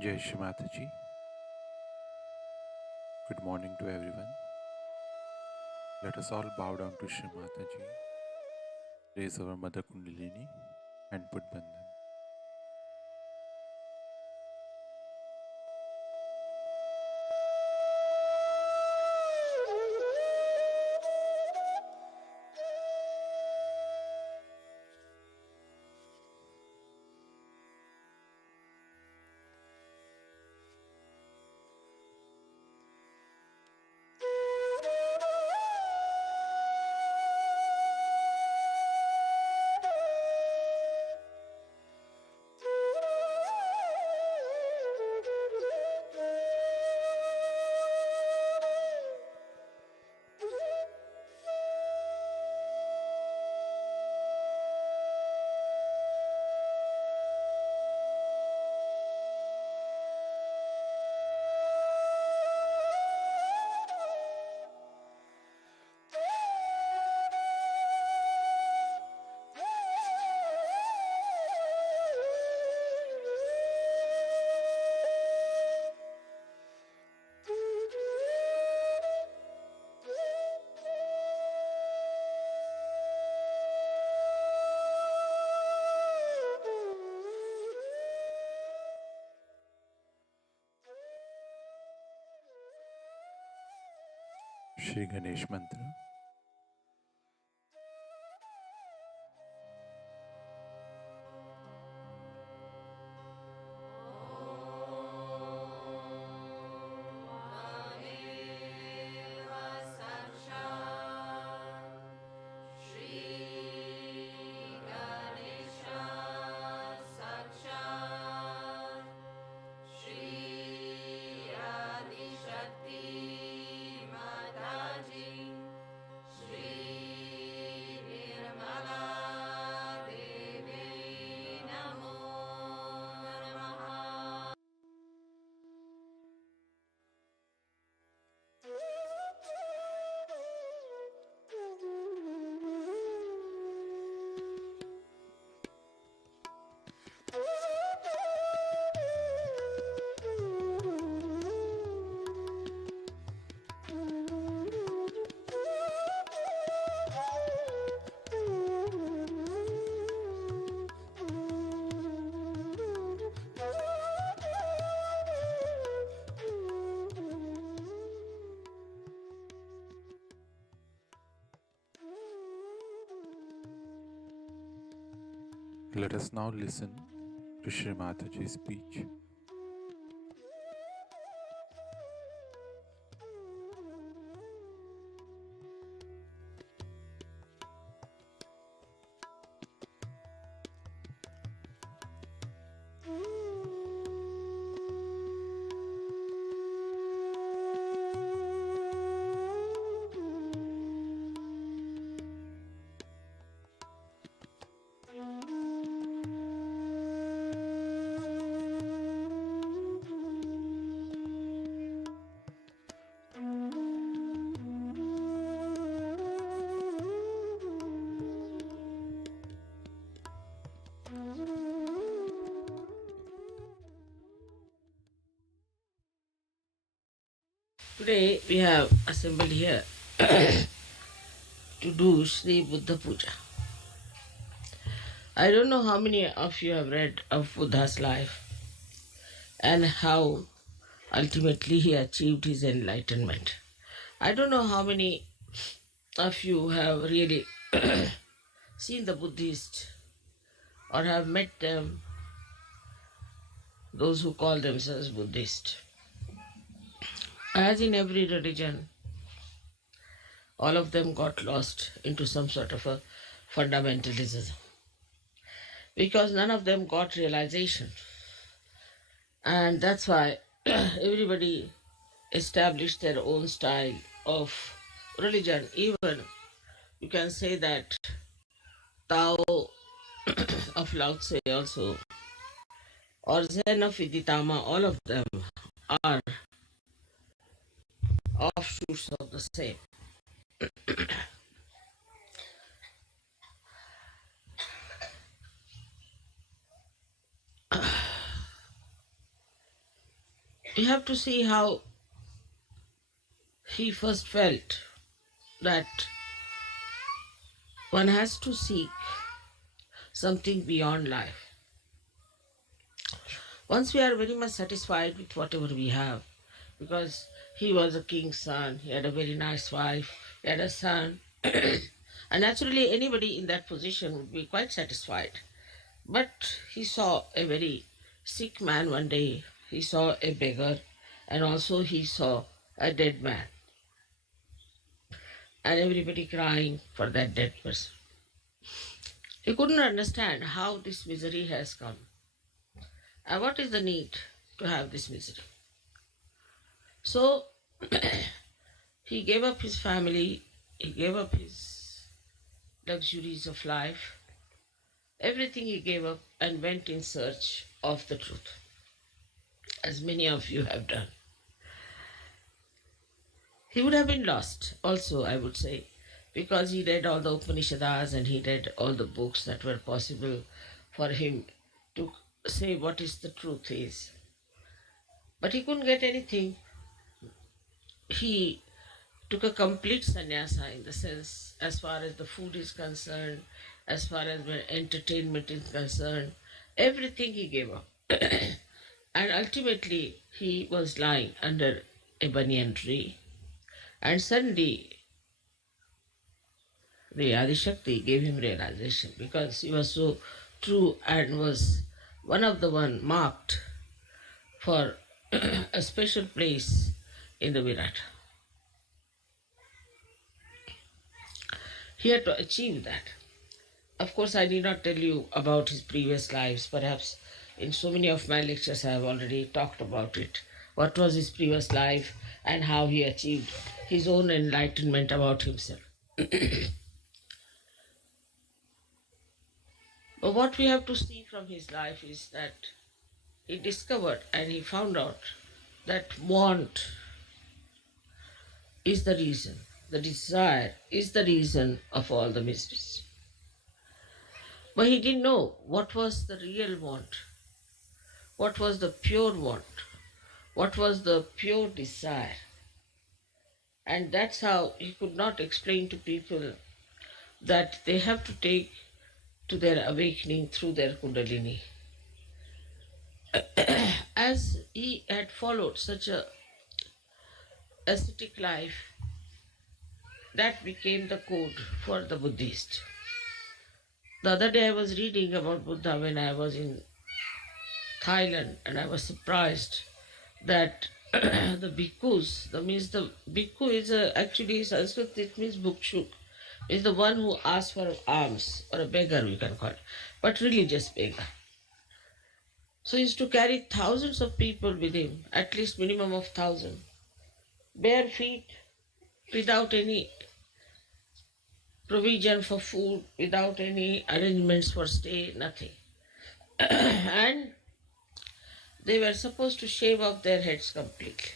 Jai Shri Mataji. Good morning to everyone. Let us all bow down to Shri Mataji, raise our Mother Kundalini and put Bandhan. Shri Ganesh Mantra. Let us now listen to Shri Mataji's speech. Today we have assembled here to do Sri Buddha Puja. I don't know how many of you have read of Buddha's life and how ultimately he achieved his enlightenment. I don't know how many of you have really seen the Buddhists or have met them, those who call themselves Buddhist. As in every religion, all of them got lost into some sort of a fundamentalism because none of them got realization. And that's why everybody established their own style of religion. Even you can say that Tao of Lao Tse also, or Zen of Iditama, all of them are offshoots of the same. you have to see how he first felt that one has to seek something beyond life. Once we are very much satisfied with whatever we have, because he was a king's son, he had a very nice wife, he had a son, and naturally anybody in that position would be quite satisfied. But he saw a very sick man one day, he saw a beggar, and also he saw a dead man, and everybody crying for that dead person. He couldn't understand how this misery has come. And what is the need to have this misery? So he gave up his family, he gave up his luxuries of life, everything he gave up and went in search of the truth, as many of you have done. He would have been lost also, I would say, because he read all the Upanishads and he read all the books that were possible for him to say what is the truth is. But he couldn't get anything. He took a complete sannyasa in the sense, as far as the food is concerned, as far as the entertainment is concerned, everything he gave up. And ultimately, he was lying under a banyan tree, and suddenly the Adishakti gave him realization because he was so true and was one of the one marked for a special place in the Virat. He had to achieve that. Of course, I need not tell you about his previous lives. Perhaps in so many of my lectures I have already talked about it. What was his previous life and how he achieved his own enlightenment about himself. But what we have to see from his life is that he discovered and he found out that want is the reason, the desire is the reason of all the miseries. But he didn't know what was the real want, what was the pure want, what was the pure desire. And that's how he could not explain to people that they have to take to their awakening through their Kundalini. As he had followed such a ascetic life, that became the code for the Buddhist. The other day I was reading about Buddha when I was in Thailand, and I was surprised that the bhikkhus, that means the bhikkhu is actually Sanskrit, it means bhukshuk, is the one who asks for alms, or a beggar we can call it, but religious beggar. So he used to carry thousands of people with him, at least minimum of 1,000, bare feet, without any provision for food, without any arrangements for stay, nothing. And they were supposed to shave off their heads completely.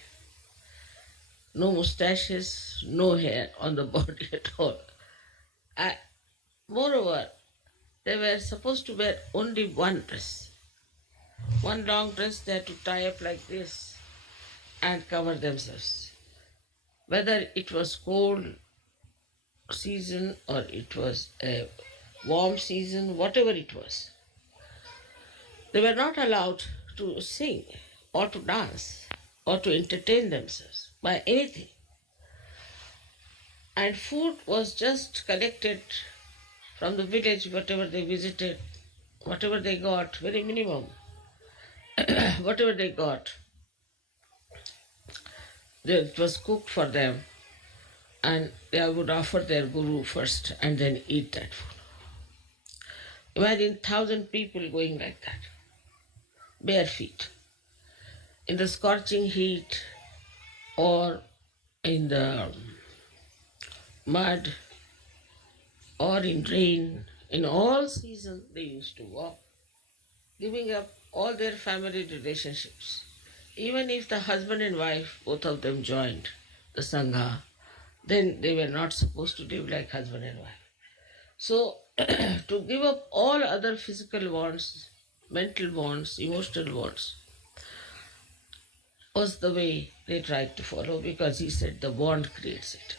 No mustaches, no hair on the body at all. Moreover, they were supposed to wear only one dress. One long dress they had to tie up like this and cover themselves. Whether it was cold season or it was a warm season, whatever it was, they were not allowed to sing or to dance or to entertain themselves by anything. And food was just collected from the village, whatever they visited, whatever they got, very minimum, whatever they got, it was cooked for them, and they would offer their guru first and then eat that food. Imagine 1,000 people going like that, bare feet, in the scorching heat or in the mud or in rain. In all seasons they used to walk, giving up all their family relationships. Even if the husband and wife, both of them joined the Sangha, then they were not supposed to live like husband and wife. So, to give up all other physical wants, mental wants, emotional wants, was the way they tried to follow, because he said the bond creates it.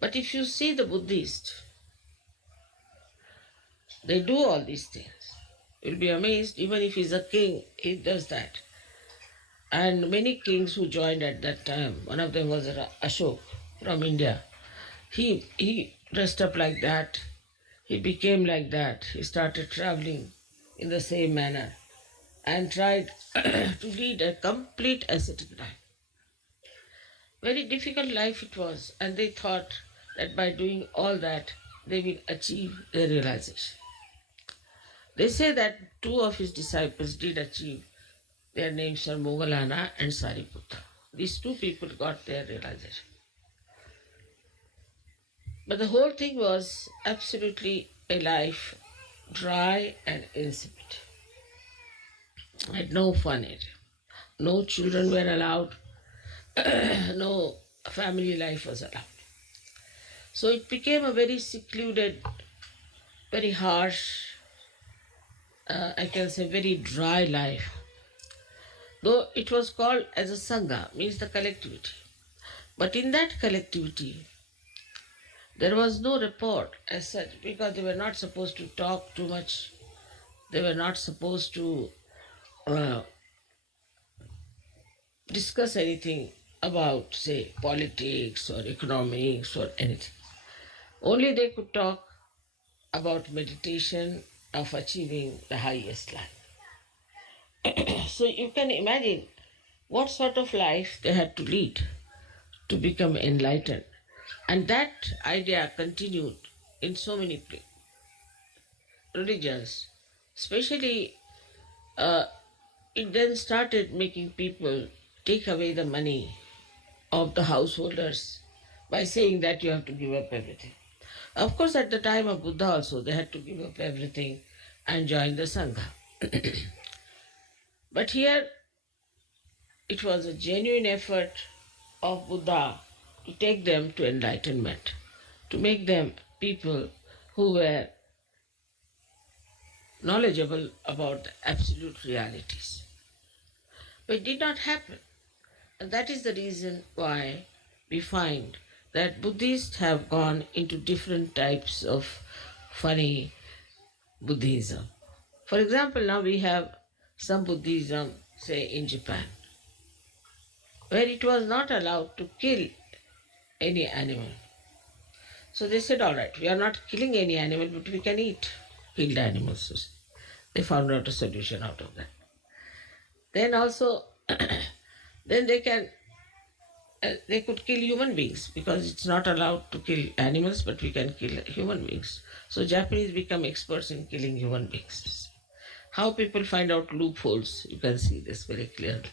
But if you see the Buddhists, they do all these things. You'll be amazed, even if he's a king, he does that. And many kings who joined at that time, one of them was Ashok from India. He dressed up like that. He became like that. He started traveling in the same manner and tried to lead a complete ascetic life. Very difficult life it was, and they thought that by doing all that, they will achieve their realization. They say that two of his disciples did achieve. Their names are Moggallana and Sariputta. These two people got their realization. But the whole thing was absolutely a life dry and insipid. Had no fun in it. No children were allowed. No family life was allowed. So it became a very secluded, very harsh, I can say very dry life. Though it was called as a Sangha, means the collectivity. But in that collectivity, there was no report as such, because they were not supposed to talk too much. They were not supposed to discuss anything about, say, politics or economics or anything. Only they could talk about meditation of achieving the highest life. So you can imagine what sort of life they had to lead to become enlightened. And that idea continued in so many religions. Especially, it then started making people take away the money of the householders by saying that you have to give up everything. Of course, at the time of Buddha also, they had to give up everything and join the Sangha. But here, it was a genuine effort of Buddha to take them to enlightenment, to make them people who were knowledgeable about the absolute realities. But it did not happen. And that is the reason why we find that Buddhists have gone into different types of funny Buddhism. For example, now we have some Buddhism, say in Japan, where it was not allowed to kill any animal. So they said, all right, we are not killing any animal, but we can eat killed animals. They found out a solution out of that. Then also, then they could kill human beings, because it's not allowed to kill animals, but we can kill human beings. So Japanese become experts in killing human beings. How people find out loopholes, you can see this very clearly.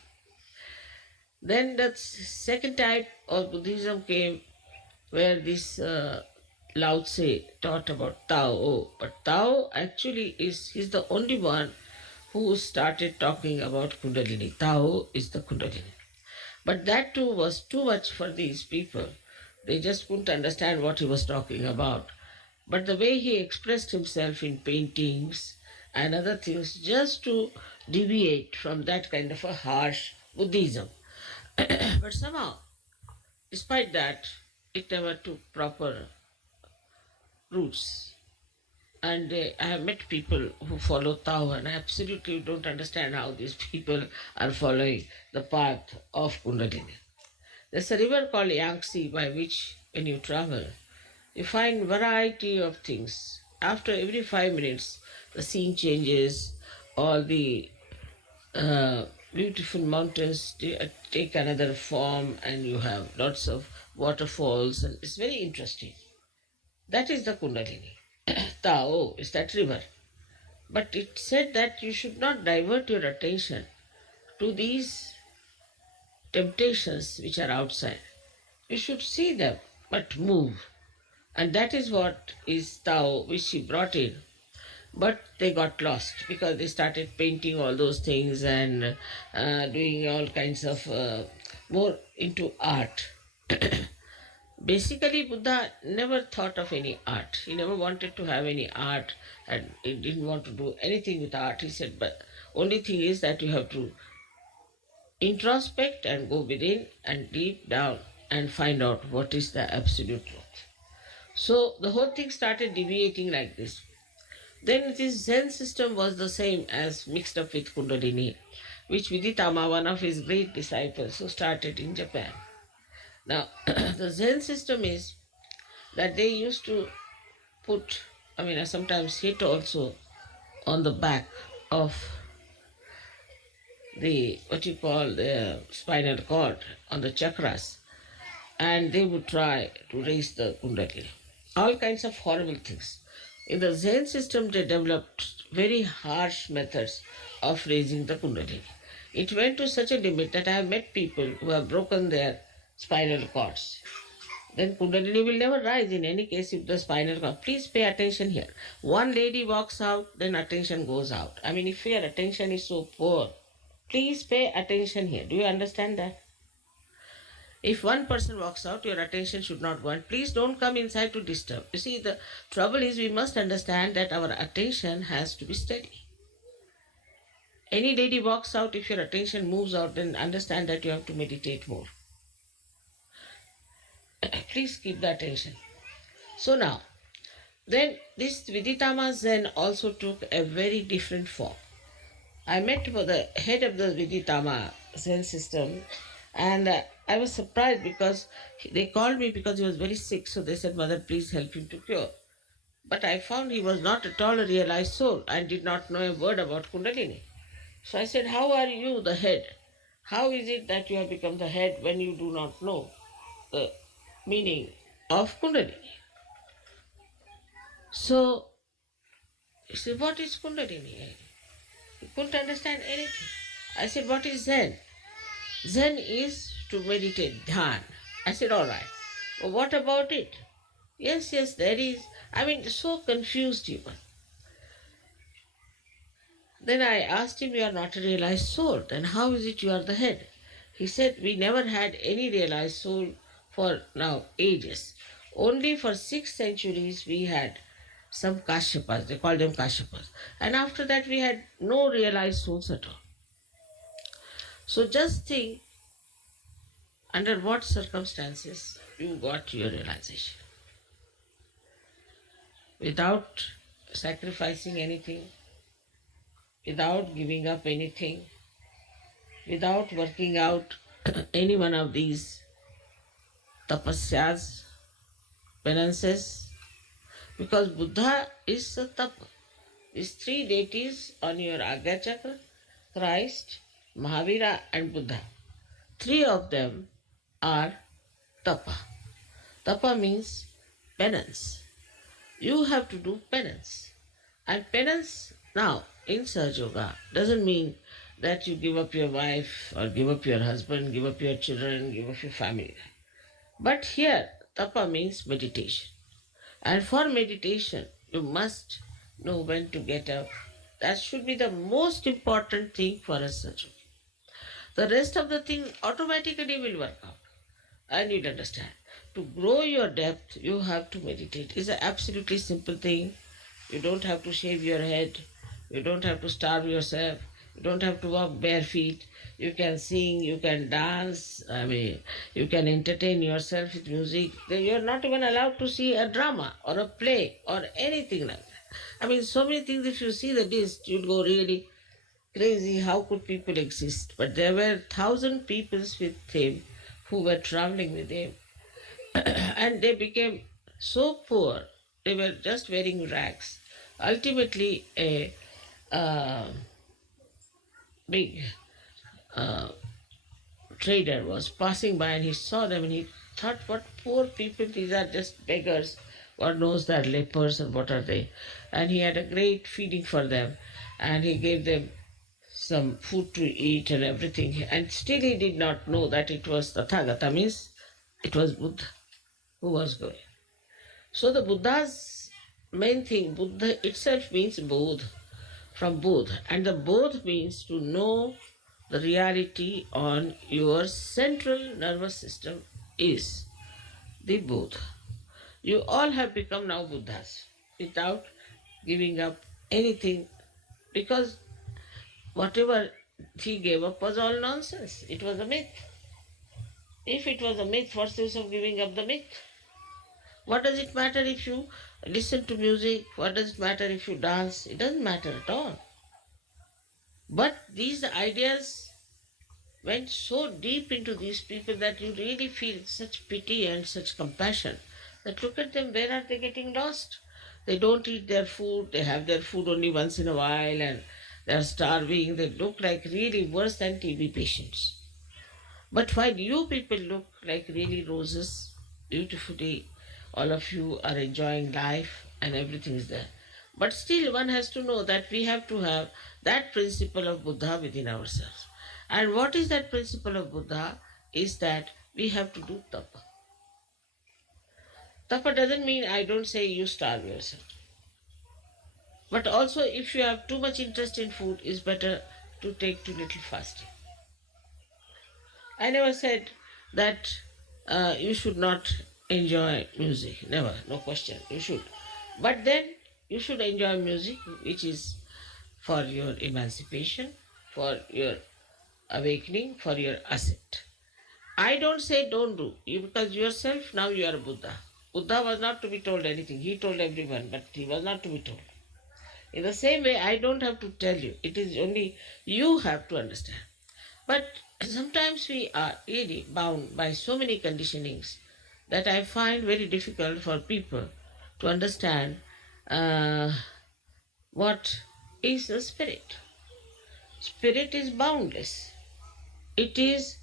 Then the second type of Buddhism came, where this Lao Tse taught about Tao. But Tao actually he's the only one who started talking about Kundalini. Tao is the Kundalini. But that too was too much for these people. They just couldn't understand what he was talking about. But the way he expressed himself in paintings and other things, just to deviate from that kind of a harsh Buddhism. But somehow, despite that, it never took proper roots. And I have met people who follow Tao, and I absolutely don't understand how these people are following the path of Kundalini. There's a river called Yangtze, by which, when you travel, you find variety of things. After every 5 minutes, the scene changes. All the beautiful mountains take another form, and you have lots of waterfalls, and it's very interesting. That is the Kundalini. Tao is that river. But it said that you should not divert your attention to these temptations which are outside. You should see them, but move. And that is what is Tao, which he brought in. But they got lost, because they started painting all those things and doing all kinds of more into art. Basically, Buddha never thought of any art. He never wanted to have any art, and he didn't want to do anything with art. He said, but only thing is that you have to introspect and go within and deep down and find out what is the absolute truth. So the whole thing started deviating like this. Then this Zen system was the same as mixed up with Kundalini, which Viditama, one of his great disciples, who started in Japan. Now, the Zen system is that they used to put, I sometimes hit also on the back of the, what you call the spinal cord, on the chakras, and they would try to raise the Kundalini. All kinds of horrible things. In the Zen system, they developed very harsh methods of raising the Kundalini. It went to such a limit that I have met people who have broken their spinal cords. Then Kundalini will never rise in any case if the spinal cord. Please pay attention here. One lady walks out, then attention goes out. If your attention is so poor, please pay attention here. Do you understand that? If one person walks out, your attention should not go. And please don't come inside to disturb. You see, the trouble is we must understand that our attention has to be steady. Any lady walks out, if your attention moves out, then understand that you have to meditate more. Please keep the attention. So now, then this Viditama Zen also took a very different form. I met the head of the Viditama Zen system, and I was surprised because they called me because he was very sick. So they said, "Mother, please help him to cure." But I found he was not at all a realized soul and did not know a word about Kundalini. So I said, "How are you the head? How is it that you have become the head when you do not know the meaning of Kundalini?" So he said, "What is Kundalini?" He couldn't understand anything. I said, "What is Zen?" "Zen is to meditate, dhyan." I said, "All right. But what about it?" Yes, there is. So confused even. Then I asked him, "You are not a realized soul. Then how is it you are the head?" He said, "We never had any realized soul for now ages. Only for 6 centuries we had some Kashyapas, they called them Kashyapas. And after that we had no realized souls at all. So just think under what circumstances you got your realization. Without sacrificing anything, without giving up anything, without working out any one of these tapasyas, penances, because Buddha is a tapa. These 3 deities on your Agya Chakra, Christ, Mahavira and Buddha, 3 of them are tapa. Tapa means penance. You have to do penance. And penance now in Sahaja Yoga doesn't mean that you give up your wife or give up your husband, give up your children, give up your family. But here, tapa means meditation. And for meditation, you must know when to get up. That should be the most important thing for a Sahaja. The rest of the thing automatically will work out. And you'll understand. To grow your depth, you have to meditate. It's an absolutely simple thing. You don't have to shave your head. You don't have to starve yourself. You don't have to walk bare feet. You can sing, you can dance. You can entertain yourself with music. You're not even allowed to see a drama or a play or anything like that. So many things. If you see the list, you'll go really crazy. How could people exist? But there were 1,000 people with him who were traveling with him. And they became so poor, they were just wearing rags. Ultimately, a big trader was passing by and he saw them and he thought, what poor people, these are just beggars. God knows they're lepers and what are they. And he had a great feeding for them and he gave them some food to eat and everything. And still he did not know that it was Tathagata, means it was Buddha who was going. So the Buddha's main thing, Buddha itself means Bodh, from Bodh. And the Bodh means to know the reality on your central nervous system is the Bodh. You all have become now Buddhas without giving up anything, because whatever he gave up was all nonsense. It was a myth. If it was a myth, what's the use of giving up the myth? What does it matter if you listen to music? What does it matter if you dance? It doesn't matter at all. But these ideas went so deep into these people that you really feel such pity and such compassion that look at them, where are they getting lost? They don't eat their food, they have their food only once in a while and they are starving. They look like really worse than TB patients. But while you people look like really roses, beautifully, all of you are enjoying life and everything is there. But still, one has to know that we have to have that principle of Buddha within ourselves. And what is that principle of Buddha? Is that we have to do tapa. Tapa doesn't mean I don't say you starve yourself. But also, if you have too much interest in food, it's better to take too little fasting. I never said that you should not enjoy music. Never, no question. You should. But then you should enjoy music which is for your emancipation, for your awakening, for your ascent. I don't say don't do, you because yourself now you are a Buddha. Buddha was not to be told anything. He told everyone, but he was not to be told. In the same way, I don't have to tell you. It is only you have to understand. But sometimes we are really bound by so many conditionings that I find very difficult for people to understand what is the spirit. Spirit is boundless. It is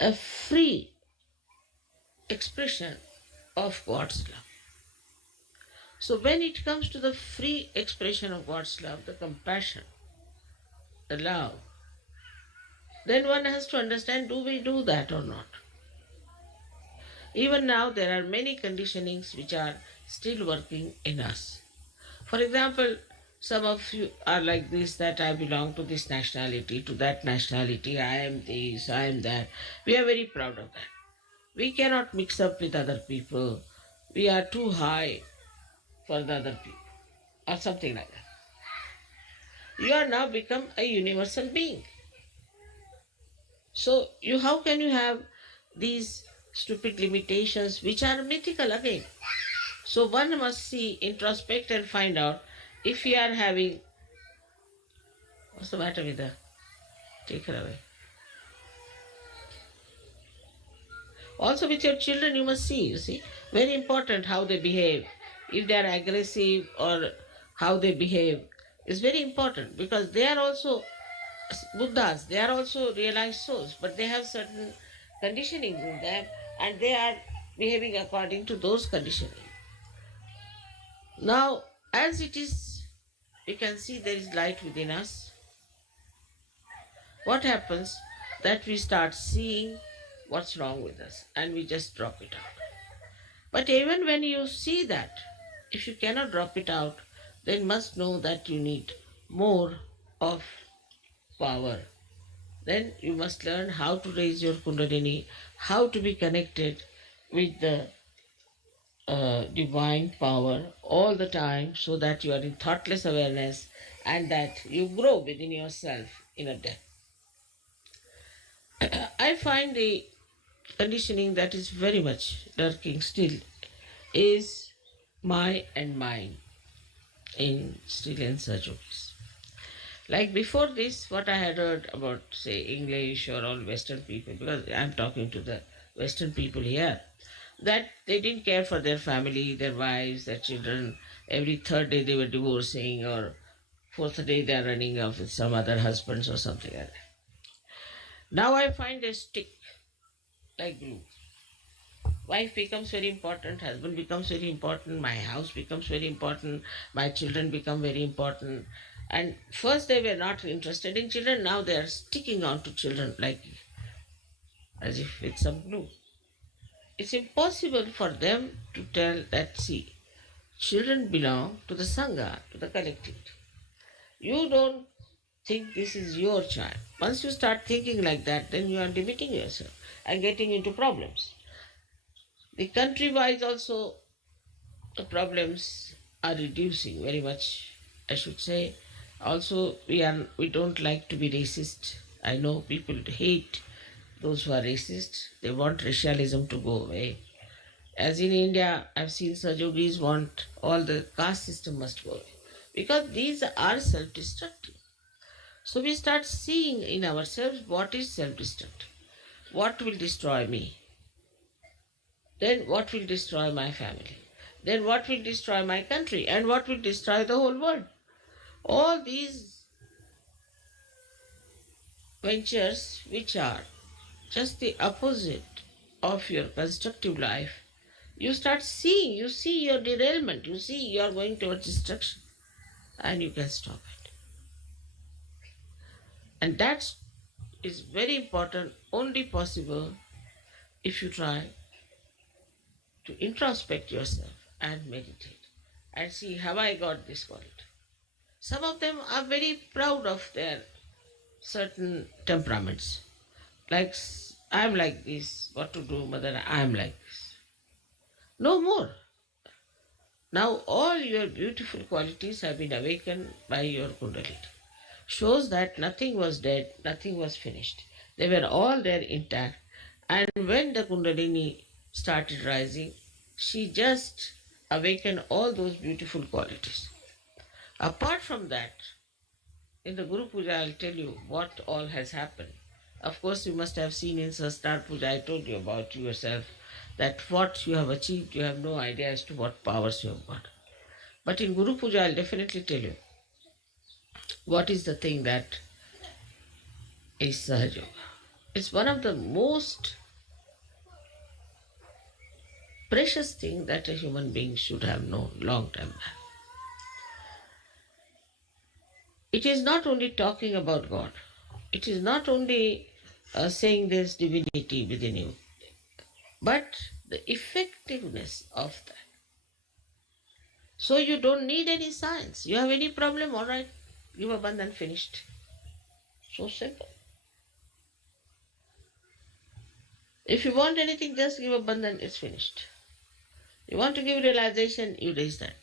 a free expression of God's love. So when it comes to the free expression of God's love, the compassion, the love, then one has to understand, do we do that or not? Even now there are many conditionings which are still working in us. For example, some of you are like this, that I belong to this nationality, to that nationality, I am this, I am that. We are very proud of that. We cannot mix up with other people. We are too high for the other people, or something like that. You are now become a universal being. So how can you have these stupid limitations which are mythical again? So one must see, introspect and find out if we are having, what's the matter with her? Take her away. Also with your children you must see, very important how they behave. If they are aggressive or how they behave is very important, because they are also Buddhas, they are also realized souls, but they have certain conditionings in them and they are behaving according to those conditionings. Now, as it is, we can see there is light within us. What happens? That we start seeing what's wrong with us and we just drop it out. But even when you see that, if you cannot drop it out, then must know that you need more of power. Then you must learn how to raise your Kundalini, how to be connected with the divine power all the time, so that you are in thoughtless awareness and that you grow within yourself in a depth. I find the conditioning that is very much lurking still is my and mine in Sri Lanka jokes. Like before this, what I had heard about, say, English or all Western people, because I'm talking to the Western people here, that they didn't care for their family, their wives, their children. Every third day they were divorcing, or fourth day they are running off with some other husbands or something like that. Now I find they stick like glue. Wife becomes very important, husband becomes very important, my house becomes very important, my children become very important. And first they were not interested in children, now they are sticking on to children like as if with some glue. It's impossible for them to tell that, see, children belong to the Sangha, to the collective. You don't think this is your child. Once you start thinking like that, then you are limiting yourself and getting into problems. The country-wise also, the problems are reducing very much, I should say, Also, we don't like to be racist. I know people hate those who are racist. They want racialism to go away. As in India, I've seen Sajogis want all the caste system must go away because these are self-destructive. So we start seeing in ourselves what is self-destructive, what will destroy me, then what will destroy my family, then what will destroy my country, and what will destroy the whole world. All these ventures, which are just the opposite of your constructive life, you start seeing, you see your derailment, you see you are going towards destruction, and you can stop it. And that is very important, only possible if you try to introspect yourself and meditate and see, have I got this quality? Some of them are very proud of their certain temperaments. Like, I'm like this, what to do, mother, I'm like this. No more. Now all your beautiful qualities have been awakened by your Kundalini. Shows that nothing was dead, nothing was finished. They were all there intact. And when the Kundalini started rising, she just awakened all those beautiful qualities. Apart from that, in the Guru Puja, I'll tell you what all has happened. Of course, you must have seen in Sastar Puja, I told you about yourself, that what you have achieved, you have no idea as to what powers you have got. But in Guru Puja, I'll definitely tell you what is the thing that is Sahaja Yoga. It's one of the most precious thing that a human being should have known long time back. It is not only talking about God. It is not only saying there's divinity within you, but the effectiveness of that. So you don't need any science. You have any problem, all right, give a bandhan, finished. So simple. If you want anything, just give a bandhan, it's finished. You want to give realization, you raise that.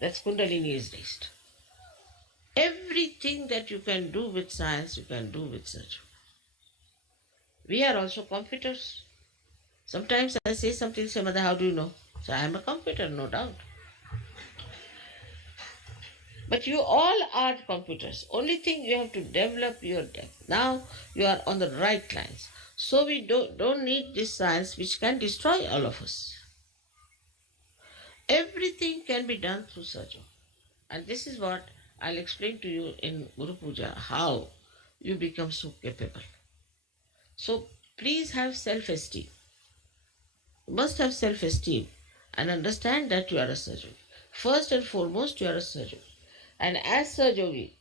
That's Kundalini is raised. Everything that you can do with science, you can do with surgery. We are also computers. Sometimes I say something, say, Mother, how do you know? So I am a computer, no doubt. But you all are computers. Only thing you have to develop your depth. Now you are on the right lines. So we don't need this science which can destroy all of us. Everything can be done through Sajo. And this is what I'll explain to you in Guru Puja, how you become so capable. So please have self-esteem. You must have self-esteem and understand that you are a Sajogi. First and foremost, you are a Sajogi. And as Sajogi,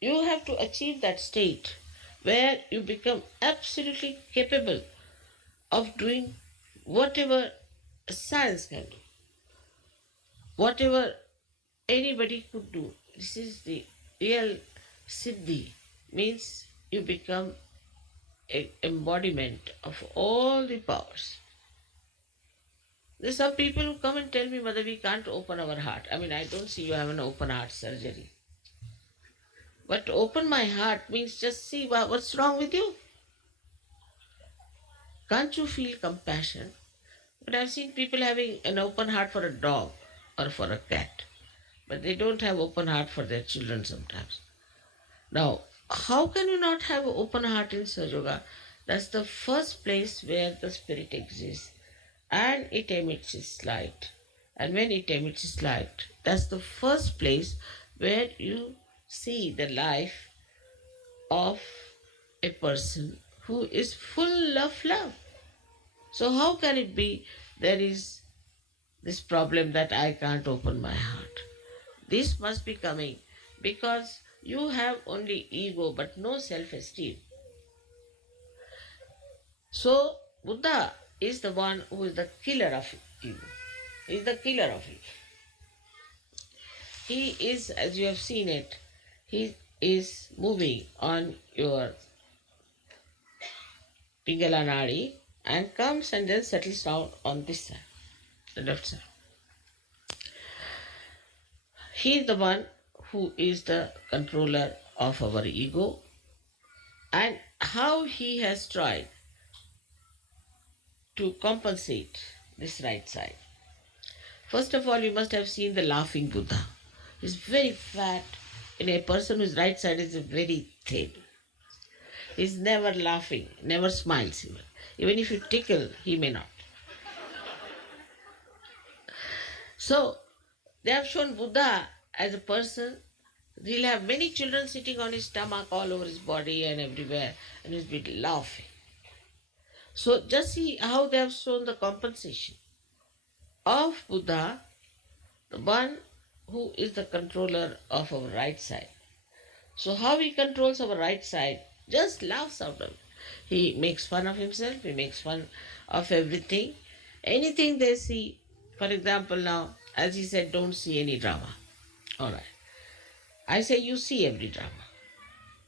you have to achieve that state where you become absolutely capable of doing whatever science can do, whatever anybody could do. This is the real Siddhi, means you become an embodiment of all the powers. There's some people who come and tell me, Mother, we can't open our heart. I mean, I don't see you have an open heart surgery. But to open my heart means just see what's wrong with you. Can't you feel compassion? But I've seen people having an open heart for a dog or for a cat, but they don't have open heart for their children sometimes. Now, how can you not have an open heart in Sahaja Yoga? That's the first place where the spirit exists and it emits its light. And when it emits its light, that's the first place where you see the life of a person who is full of love. So how can it be there is this problem that I can't open my heart? This must be coming because you have only ego but no self-esteem. So Buddha is the one who is the killer of ego. He is the killer of ego. He is, as you have seen it, he is moving on your Pingala Nadi and comes and then settles down on this side, the left side. He is the one who is the controller of our ego, and how he has tried to compensate this right side. First of all, you must have seen the laughing Buddha. He's very fat, and a person whose right side is very thin. He's never laughing, never smiles even. Even if you tickle, he may not. So, they have shown Buddha as a person. He'll have many children sitting on his stomach, all over his body and everywhere, and he'll be laughing. So, just see how they have shown the compensation of Buddha, the one who is the controller of our right side. So, how he controls our right side, just laughs out of it. He makes fun of himself, he makes fun of everything. Anything they see, for example, now, as he said, don't see any drama. Alright. I say you see every drama.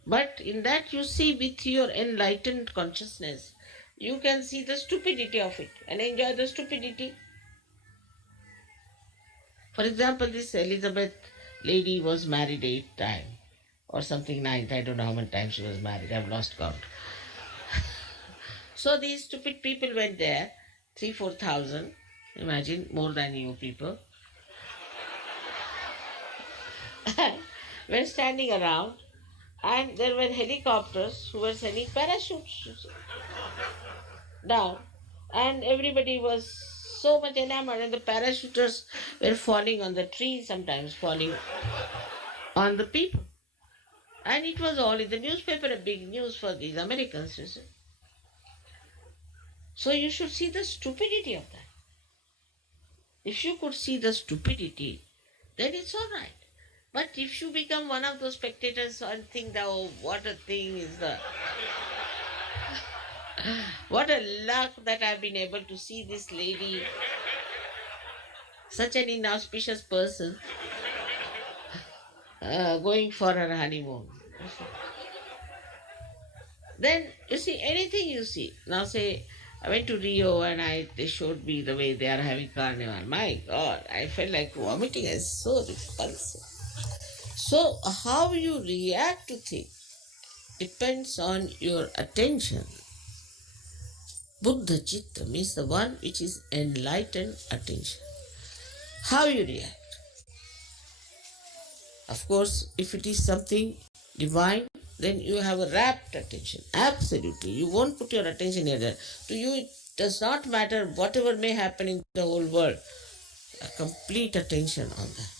But in that you see with your enlightened consciousness, you can see the stupidity of it and enjoy the stupidity. For example, this Elizabeth lady was married 8 times or something, 9th. I don't know how many times she was married. I've lost count. So these stupid people went there, 3,000-4,000. Imagine, more than you people. Were standing around, and there were helicopters who were sending parachutes down, and everybody was so much enamored, and the parachuters were falling on the trees, sometimes falling on the people. And it was all in the newspaper, a big news for these Americans, you see. So you should see the stupidity of that. If you could see the stupidity, then it's all right. But if you become one of those spectators and think that, oh, what a thing is the... what a luck that I've been able to see this lady, such an inauspicious person, going for her honeymoon. Then, you see, anything you see. Now say, I went to Rio and they showed me the way they are having carnival. My God, I felt like vomiting. It's so repulsive. So, how you react to things depends on your attention. Buddha Chitta means the one which is enlightened attention. How you react. Of course, if it is something divine, then you have a rapt attention. Absolutely. You won't put your attention here. To you, it does not matter whatever may happen in the whole world. A complete attention on that.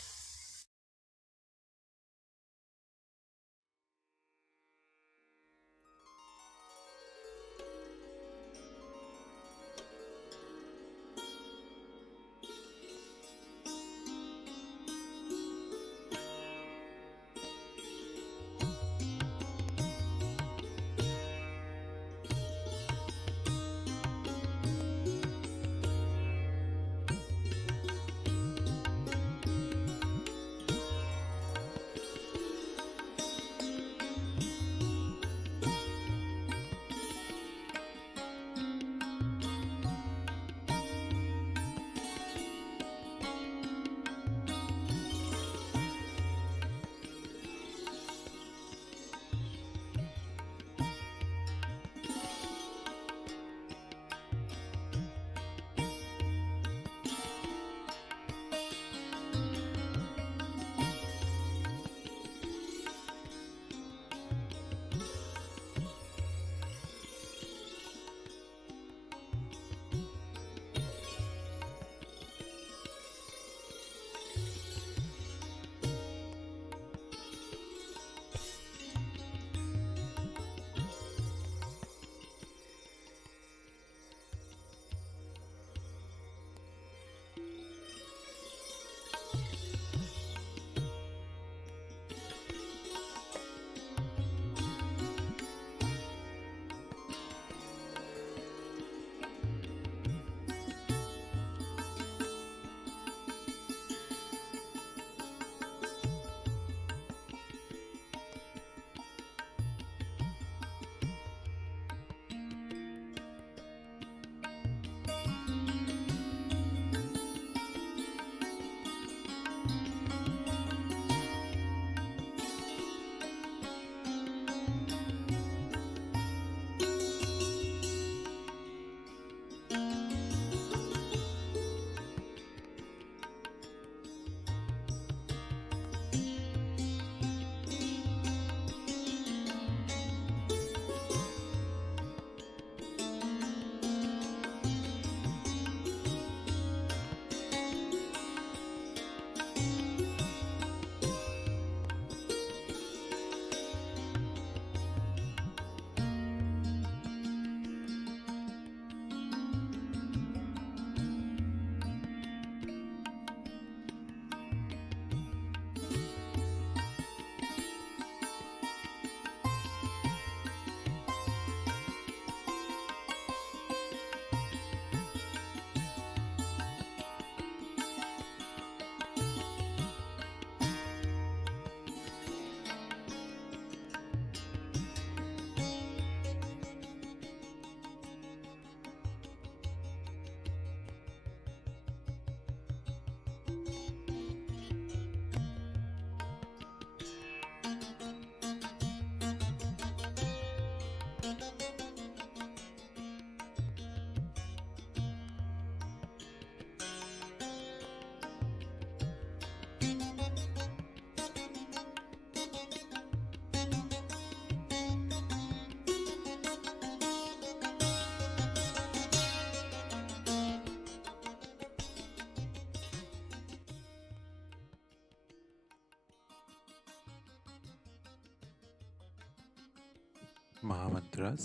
Mahamantras.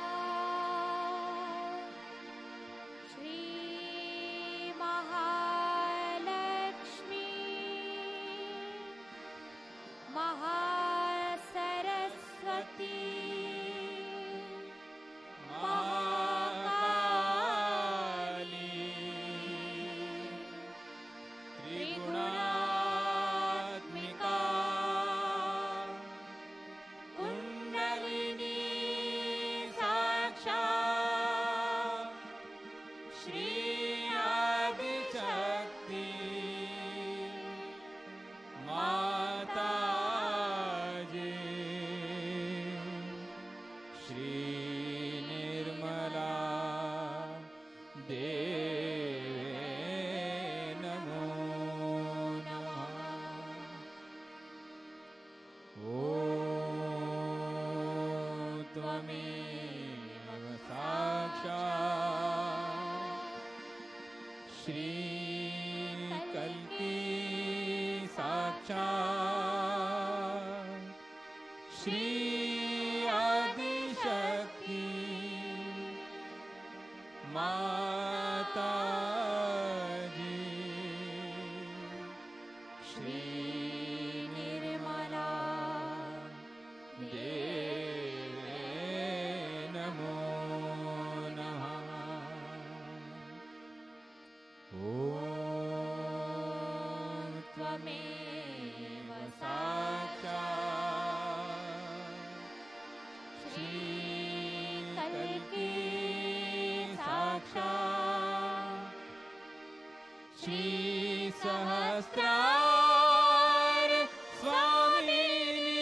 साक्षात् श्री महालक्ष्मी महासरस्वती महाकाली त्रिगुणात्मिका कुण्डलिनी साक्षात् श्री आदिशक्ति माताजी श्री निर्मला देवे नमो नमः। ॐ त्वमेव साक्षात् श्री कल्की साक्षात् श्री आदिशक्ति माताजी श्री निर्मला देवे नमो नमः। ॐ त्वमेव साक्षात् श्री कल्की साक्षात् श्री सहस्रार स्वामिनी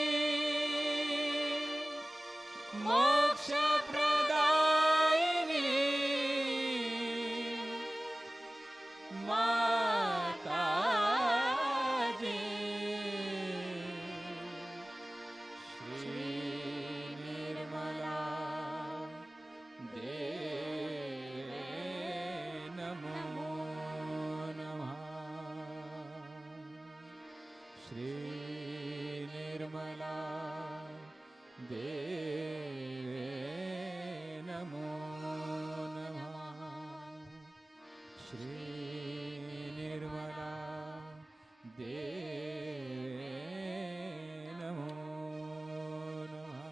मोक्षप्रदायिनी माताजी श्री निर्मला देवे नमो नमः। श्री निर्मला देवे नमो नमः। श्री निर्मला देवे नमो नमः।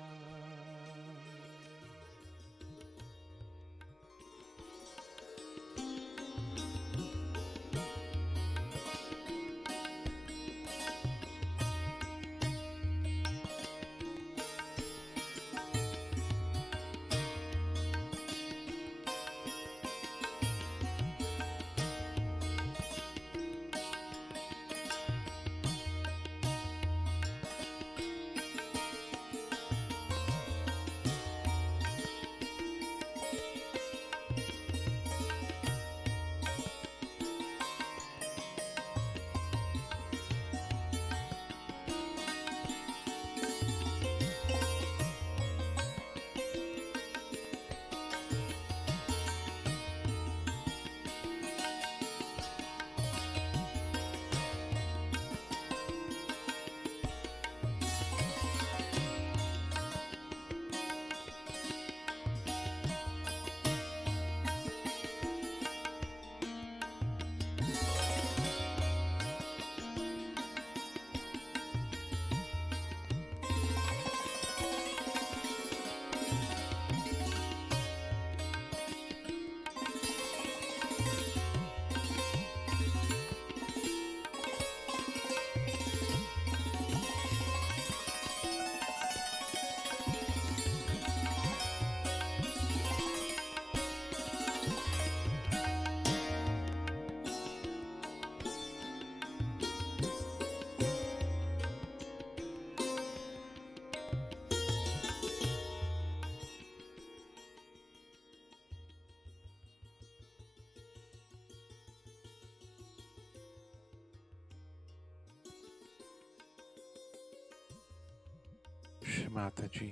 Shri Mataji,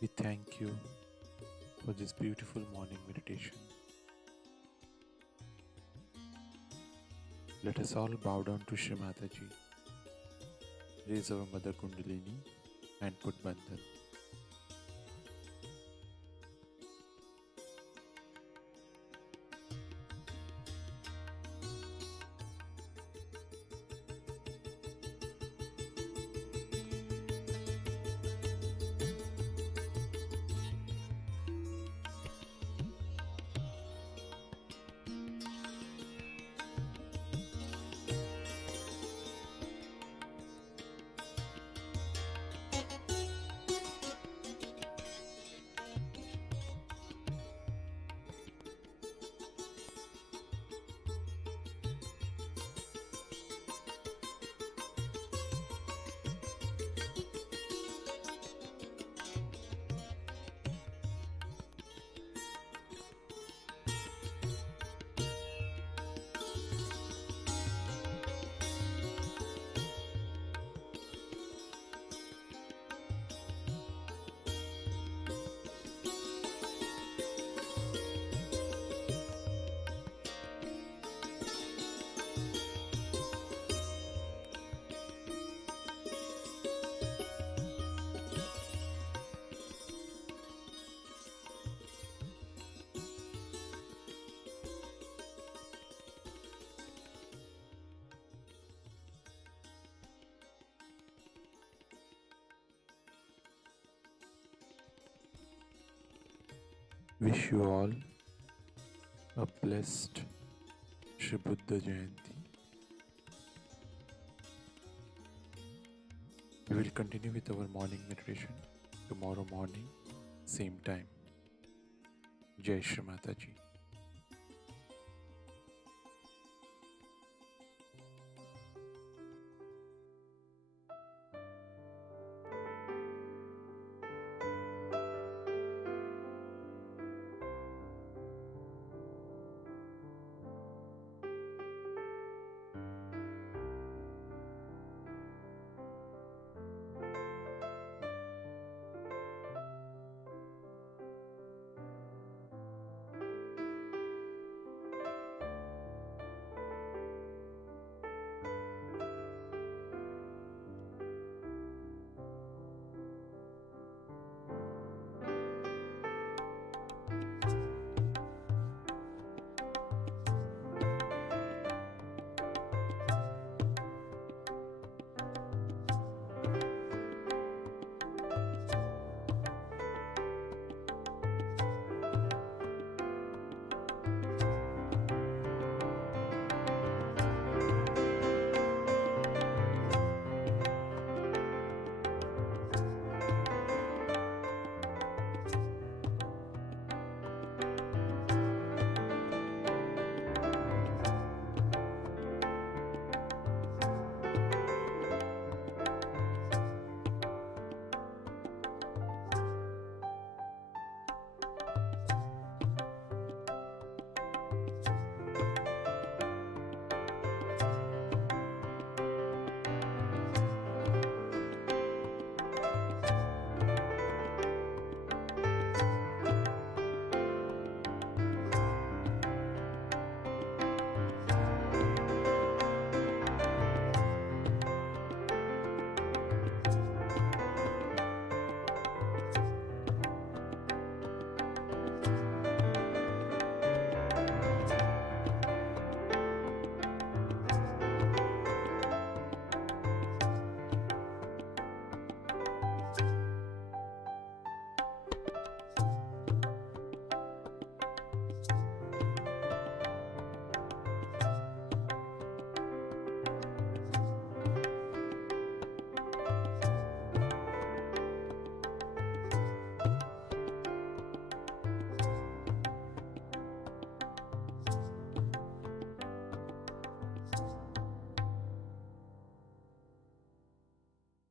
we thank you for this beautiful morning meditation. Let us all bow down to Shri Mataji, raise our Mother Kundalini and put Bandhan. Wish you all a blessed Shri Buddha Jayanti. We will continue with our morning meditation tomorrow morning, same time. Jai Shri Mataji.